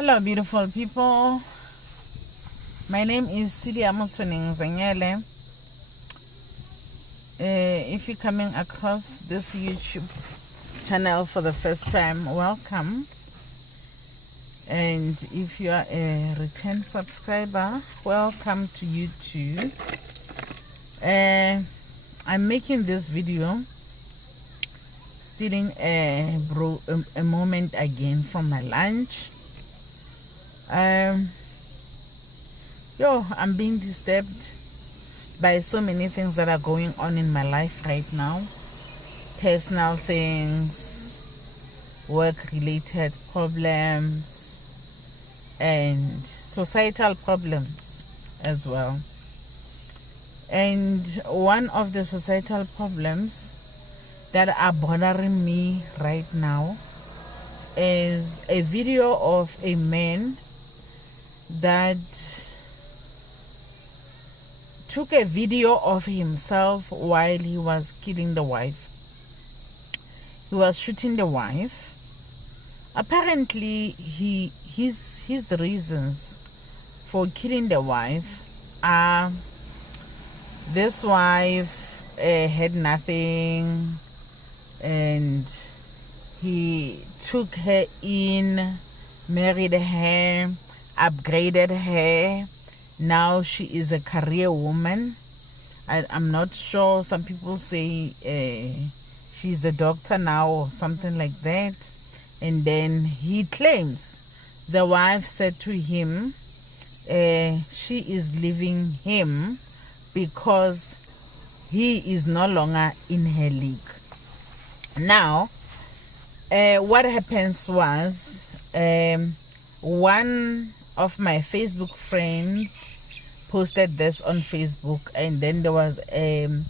Hello, beautiful people. My name is Celia Motsoning Zanyele. If you're coming across this YouTube channel for the first time, welcome. And if you are a return subscriber, welcome to YouTube. I'm making this video stealing a moment again from my lunch. I'm being disturbed by so many things that are going on in my life right now. Personal things, work-related problems, and societal problems as well. And one of the societal problems that are bothering me right now is a video of a man that took a video of himself while he was killing the wife. He was shooting the wife. Apparently, his reasons for killing the wife are this wife had nothing, and he took her in, married her, upgraded her. Now she is a career woman. I'm not sure. Some people say she's a doctor now or something like that. And then he claims the wife said to him she is leaving him because he is no longer in her league. Now, what happens was one of my Facebook friends posted this on Facebook, and then there was an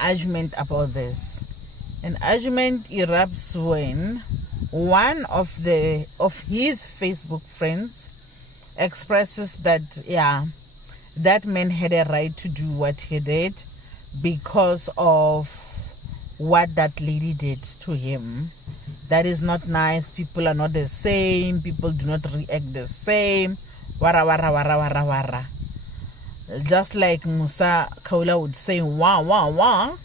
argument about this. An argument erupts when one of his Facebook friends expresses that that man had a right to do what he did because of what that lady did to him. That is not nice. People are not the same. People do not react the same. Wara, wara, wara, wara, wara. Just like Musa Kaula would say, wah, wah, wah.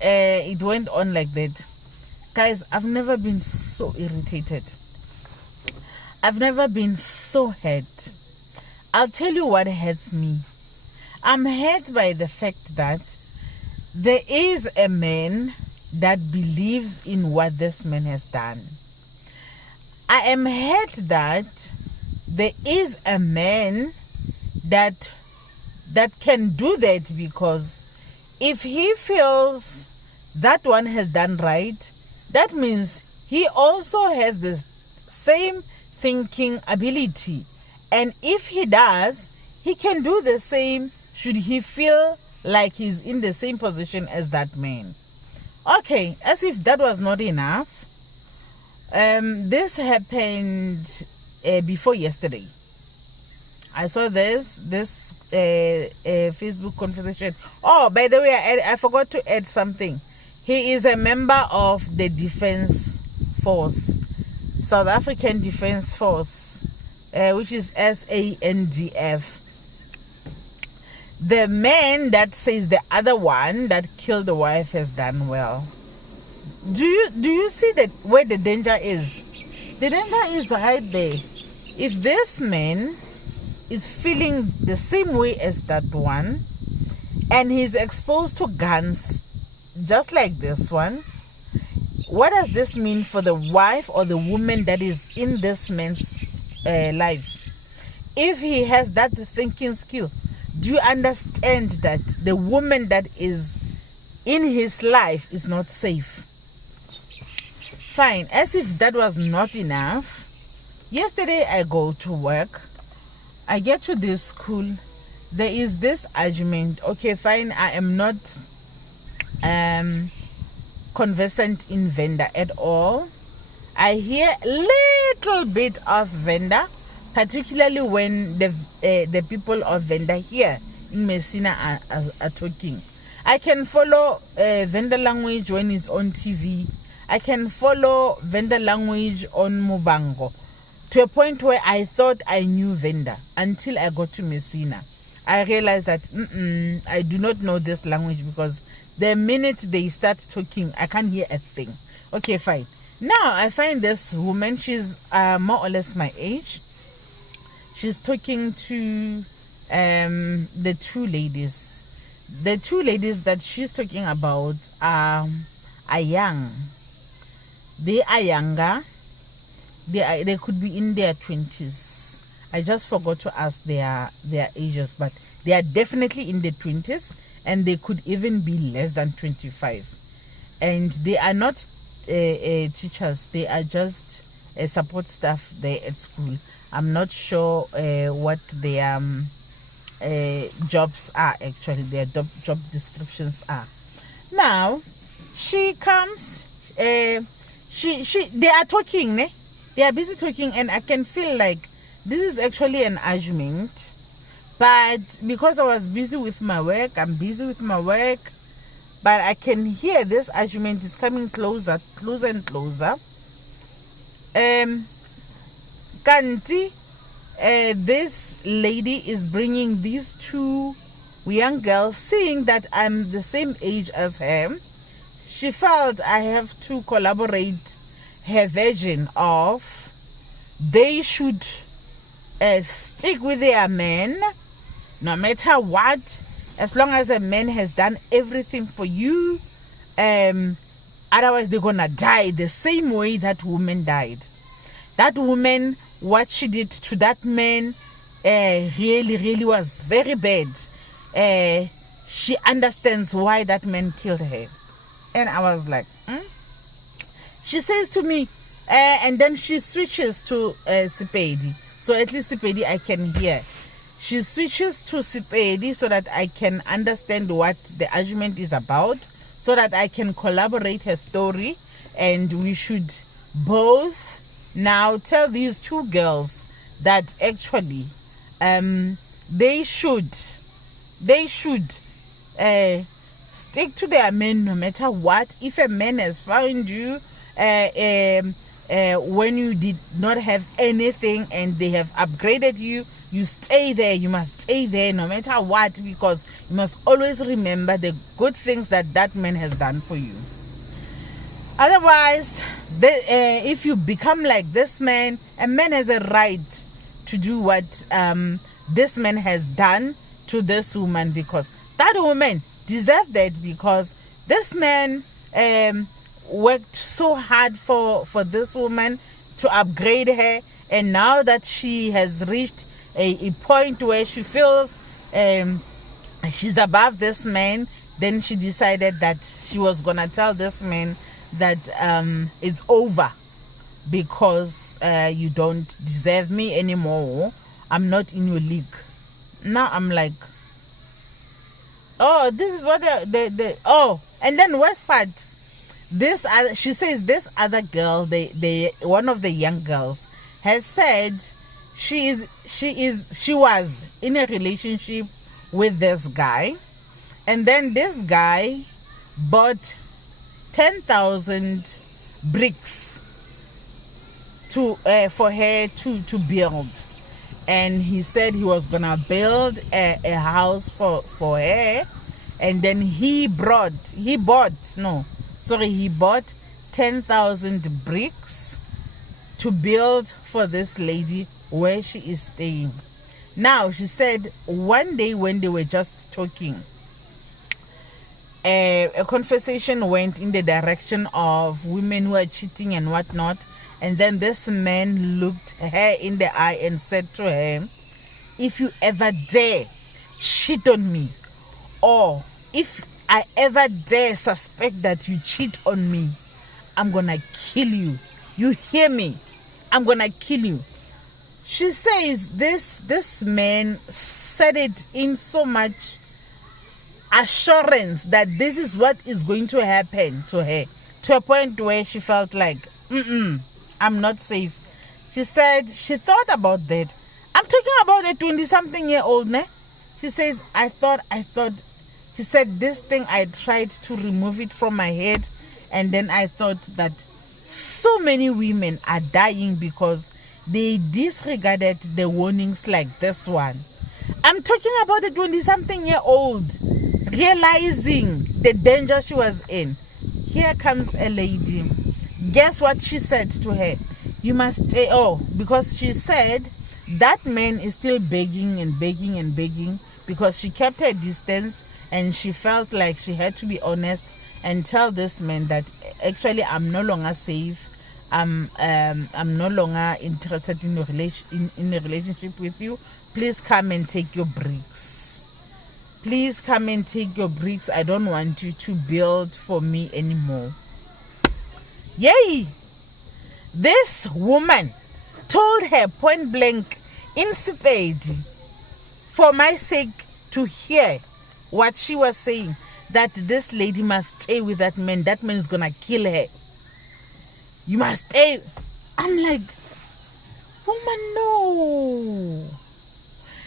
It went on like that. Guys, I've never been so irritated. I've never been so hurt. I'll tell you what hurts me. I'm hurt by the fact that there is a man that believes in what this man has done. I am hurt that there is a man that can do that, because if he feels that one has done right, that means he also has the same thinking ability. And if he does, he can do the same should he feel like he's in the same position as that man. Okay, as if that was not enough, this happened before yesterday. I saw this Facebook conversation. Oh, by the way, I forgot to add something. He is a member of the Defense Force, South African Defense Force, which is SANDF. The man that says the other one that killed the wife has done well. Do you see that where the danger is? The danger is right there. If this man is feeling the same way as that one, and he's exposed to guns just like this one, what does this mean for the wife or the woman that is in this man's life? If he has that thinking skill, do you understand that the woman that is in his life is not safe? Fine. As if that was not enough, yesterday I go to work. I get to this school. There is this argument. Okay, fine. I am not conversant in Venda at all. I hear a little bit of Venda, particularly when the people of Venda here in Messina are talking. I can follow Venda language when it's on TV. I can follow Venda language on Mubango. to a point where I thought I knew Venda until I got to Messina. I realized that I do not know this language, because the minute they start talking, I can't hear a thing. Okay, fine. Now I find this woman, she's more or less my age. She's talking to the two ladies. The two ladies that she's talking about are young. They are younger. They could be in their 20s. I just forgot to ask their ages, but they are definitely in their 20s, and they could even be less than 25. And they are not teachers. They are just support staff there at school. I'm not sure what their jobs are actually. Their job descriptions are. Now, she comes. They are talking, ne? They are busy talking, and I can feel like this is actually an argument. But because I was busy with my work, I'm busy with my work. But I can hear this argument is coming closer and closer. Kanti, this lady is bringing these two young girls, seeing that I'm the same age as her. She felt I have to collaborate her version of they should stick with their men no matter what, as long as a man has done everything for you. Otherwise they're gonna die the same way that woman died. That woman, what she did to that man really was very bad. She understands why that man killed her. And I was like, She says to me, and then she switches to Sepedi. So at least Sepedi I can hear. She switches to Sepedi so that I can understand what the argument is about, so that I can collaborate her story, and we should both now tell these two girls that actually they should stick to their men no matter what. If a man has found you when you did not have anything and they have upgraded you, you stay there. You must stay there no matter what, because you must always remember the good things that that man has done for you. Otherwise, if you become like this man, a man has a right to do what this man has done to this woman, because that woman deserved that, because this man worked so hard for this woman to upgrade her, and now that she has reached a point where she feels she's above this man, then she decided that she was gonna tell this man that it's over, because you don't deserve me anymore. I'm not in your league. Now I'm like, oh, this is what and then worst part, this she says this other girl, one of the young girls has said she was in a relationship with this guy, and then this guy bought 10,000 bricks for her to build, and he said he was gonna build a house for her, and then he bought 10,000 bricks to build for this lady where she is staying. Now, she said one day when they were just talking, a conversation went in the direction of women who are cheating and whatnot, and then this man looked her in the eye and said to her, if you ever dare cheat on me, or if I ever dare suspect that you cheat on me, I'm gonna kill you. You hear me? I'm gonna kill you. She says this man said it in so much assurance that this is what is going to happen to her, to a point where she felt like, I'm not safe. She said she thought about that. I'm talking about a 20-something-year-old, ne? She says, I thought, she said, this thing, I tried to remove it from my head, and then I thought that so many women are dying because they disregarded the warnings like this one. I'm talking about a 20-something-year-old realizing the danger she was in. Here comes a lady. Guess what she said to her? You must stay. Oh, because she said that man is still begging and begging and begging, because she kept her distance and she felt like she had to be honest and tell this man that actually I'm no longer safe. I'm no longer interested in a relationship with you. Please come and take your bricks. Please come and take your bricks. I don't want you to build for me anymore. Yay! This woman told her point blank, insipid, for my sake to hear what she was saying, that this lady must stay with that man. That man is gonna kill her. You must stay. I'm like, woman, no.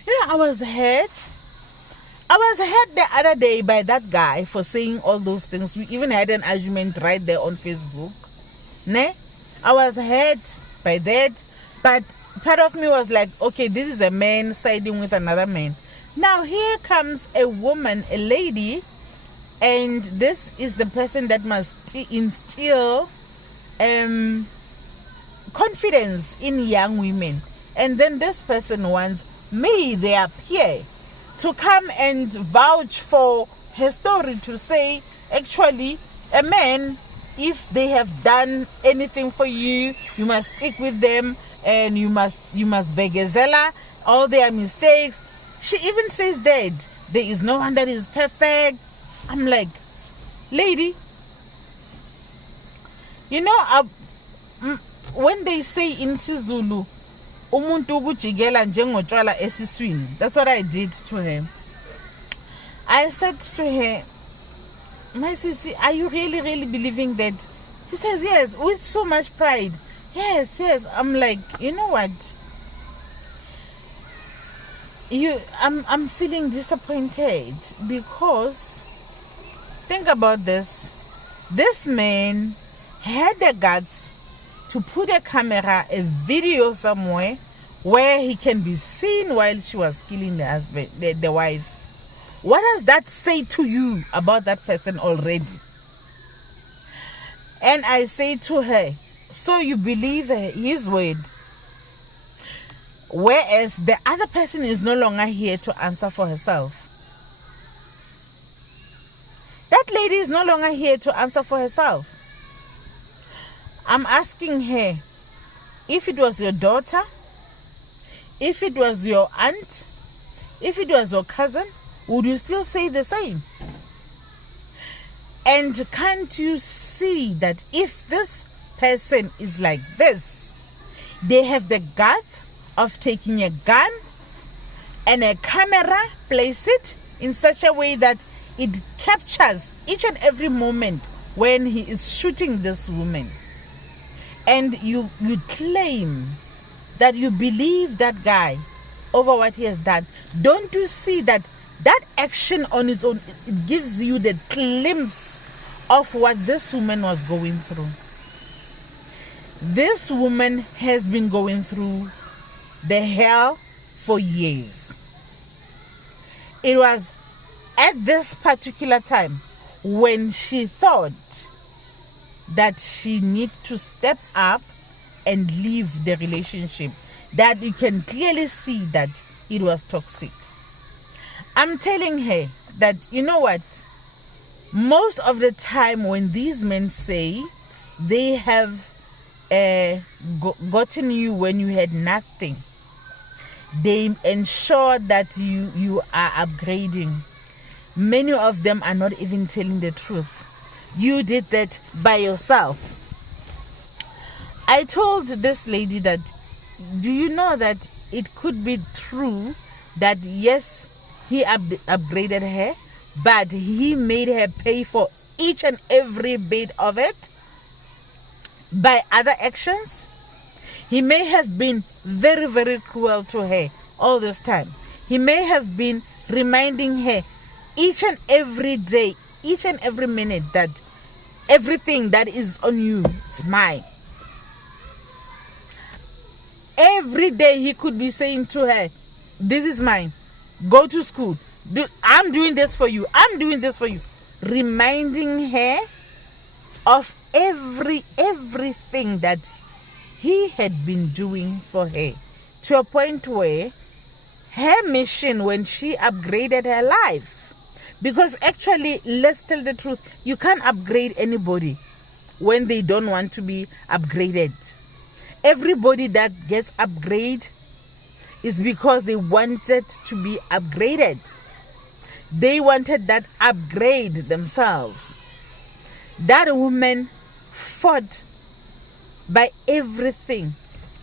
You know, I was hurt. I was hurt the other day by that guy for saying all those things. We even had an argument right there on Facebook. Ne? I was hurt by that. But part of me was like, okay, this is a man siding with another man. Now here comes a woman, a lady, and this is the person that must instill confidence in young women. And then this person wants me, their peer, to come and vouch for her story, to say, actually, a man, if they have done anything for you, you must stick with them, and you must begazela all their mistakes. She even says that there is no one that is perfect. I'm like, lady, you know, when they say in Sizulu, umuntu ukujikela njengotshwala esiswini, that's what I did to her. I said to her, my sissy, are you really believing that? She says, yes, with so much pride. Yes. I'm like, you know what? I'm feeling disappointed, because think about this. This man had the guts to put a camera, a video somewhere where he can be seen while she was killing the husband, the wife. What does that say to you about that person already? And I say to her, so you believe his word, whereas the other person is no longer here to answer for herself. That lady is no longer here to answer for herself. I'm asking her, if it was your daughter, if it was your aunt, if it was your cousin, would you still say the same? And can't you see that if this person is like this, they have the guts of taking a gun and a camera, place it in such a way that it captures each and every moment when he is shooting this woman, and you claim that you believe that guy over what he has done? Don't you see that action on its own, it gives you the glimpse of what this woman was going through? This woman has been going through the hell for years. It was at this particular time when she thought that she needs to step up and leave the relationship, that you can clearly see that it was toxic. I'm telling her that, you know what, most of the time when these men say they have gotten you when you had nothing, they ensure that you are upgrading. Many of them are not even telling the truth. You did that by yourself. I told this lady that, do you know that it could be true that yes, he upgraded her, but he made her pay for each and every bit of it by other actions? He may have been very cruel to her all this time. He may have been reminding her each and every day, each and every minute, that everything that is on you is mine. Every day he could be saying to her, this is mine, go to school, I'm doing this for you, I'm doing this for you, reminding her of everything that he had been doing for her, to a point where her mission, when she upgraded her life, because actually, let's tell the truth, you can't upgrade anybody when they don't want to be upgraded. Everybody that gets upgraded is because they wanted to be upgraded. They wanted that upgrade themselves. That woman fought by everything.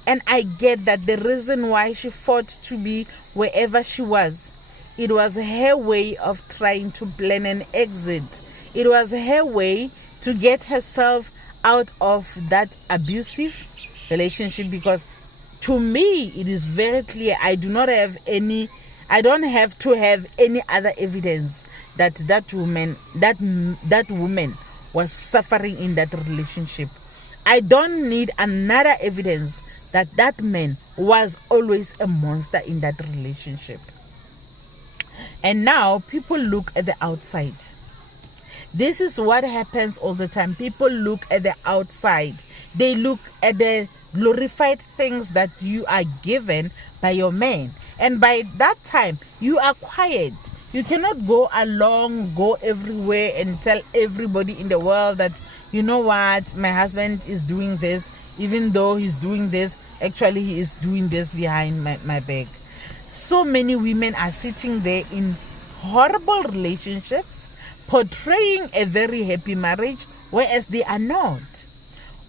And I get that the reason why she fought to be wherever she was, it was her way of trying to plan an exit. It was her way to get herself out of that abusive relationship, because to me it is very clear, I don't have to have any other evidence that that woman was suffering in that relationship. I don't need another evidence that that man was always a monster in that relationship. And now people look at the outside. This is what happens all the time. People look at the outside. They look at the glorified things that you are given by your man. And by that time, you are quiet. You cannot go everywhere and tell everybody in the world that, you know what, my husband is doing this, even though he's doing this, actually he is doing this behind my back. So many women are sitting there in horrible relationships, portraying a very happy marriage, whereas they are not.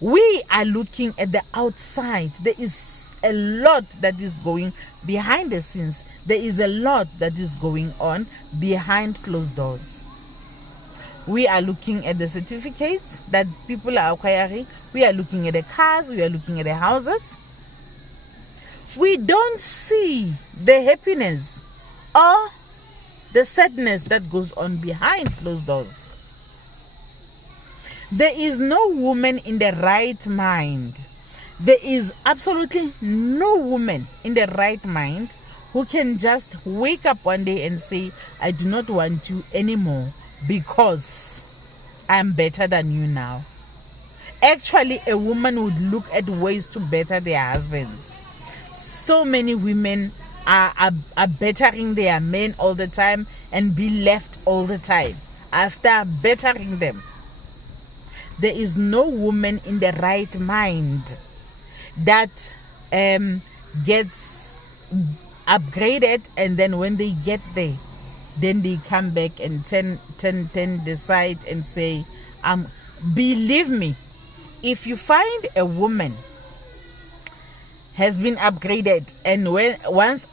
We are looking at the outside. There is a lot that is going behind the scenes. There is a lot that is going on behind closed doors. We are looking at the certificates that people are acquiring. We are looking at the cars. We are looking at the houses. We don't see the happiness or the sadness that goes on behind closed doors. There is no woman in the right mind. There is absolutely no woman in the right mind who can just wake up one day and say, I do not want you anymore because I'm better than you now. Actually, a woman would look at ways to better their husbands. So many women are bettering their men all the time and be left all the time after bettering them. There is no woman in the right mind that gets upgraded, and then when they get there, then they come back and decide and say, believe me, if you find a woman has been upgraded, and once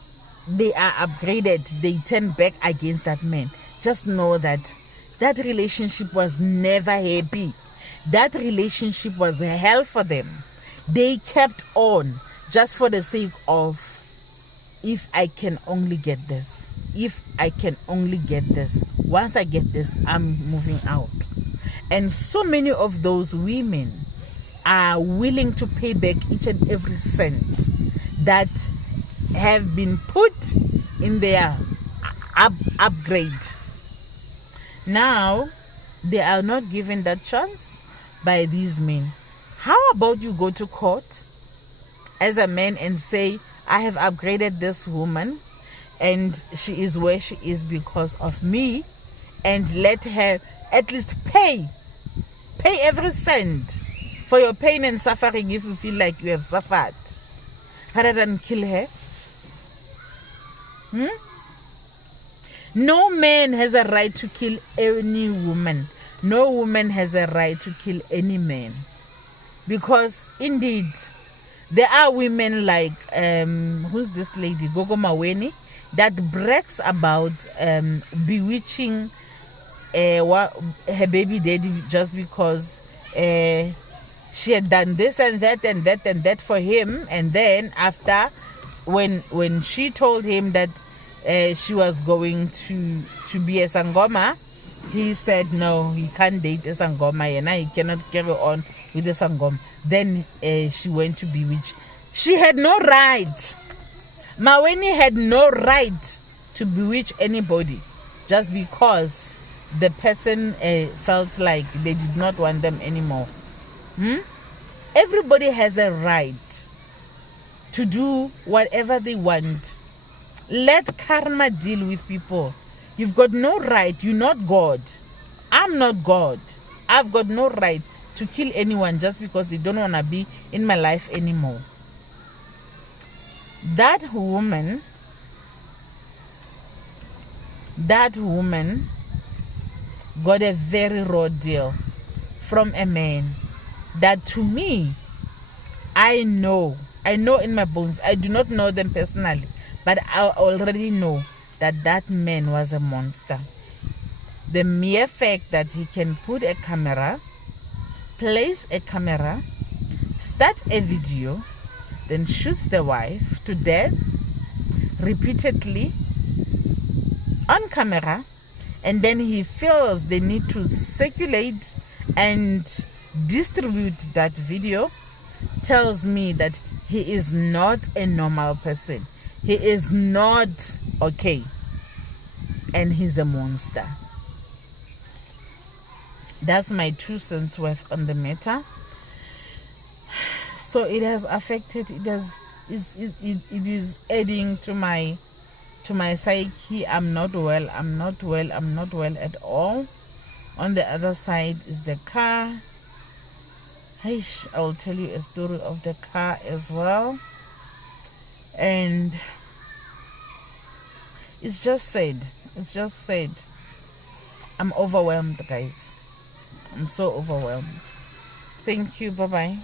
they are upgraded, they turn back against that man, just know that that relationship was never happy. That relationship was hell for them. They kept on just for the sake of, if I can only get this, if I can only get this, once I get this, I'm moving out. And so many of those women are willing to pay back each and every cent that have been put in their upgrade. Now, they are not given that chance by these men. How about you go to court as a man and say, I have upgraded this woman and she is where she is because of me, and let her at least pay every cent for your pain and suffering if you feel like you have suffered, rather than kill her? No man has a right to kill any woman. No woman has a right to kill any man. Because indeed, there are women like, who's this lady, Gogo Maweni, that brags about bewitching her baby daddy just because she had done this and that and that and that for him. And then after, when she told him that she was going to be a Sangoma, he said no, he can't date a Sangoma and he cannot carry on with the Sangoma. Then she went to bewitch. She had no right. Maweni had no right to bewitch anybody just because the person felt like they did not want them anymore. Everybody has a right to do whatever they want. Let karma deal with people. You've got no right. You're not God. I'm not God. I've got no right to kill anyone just because they don't want to be in my life anymore. That woman got a very raw deal from a man that, to me, I know in my bones. I do not know them personally, but I already know that that man was a monster. The mere fact that he can put a camera, place a camera, start a video, then shoots the wife to death repeatedly on camera, and then he feels the need to circulate and distribute that video, tells me that he is not a normal person. He is not okay, and he's a monster. That's my 2 cents worth on the matter. So it has affected. It is adding to my psyche. I'm not well at all. On the other side is the car. I will tell you a story of the car as well. And it's just sad. I'm overwhelmed, guys. I'm so overwhelmed. Thank you. Bye-bye.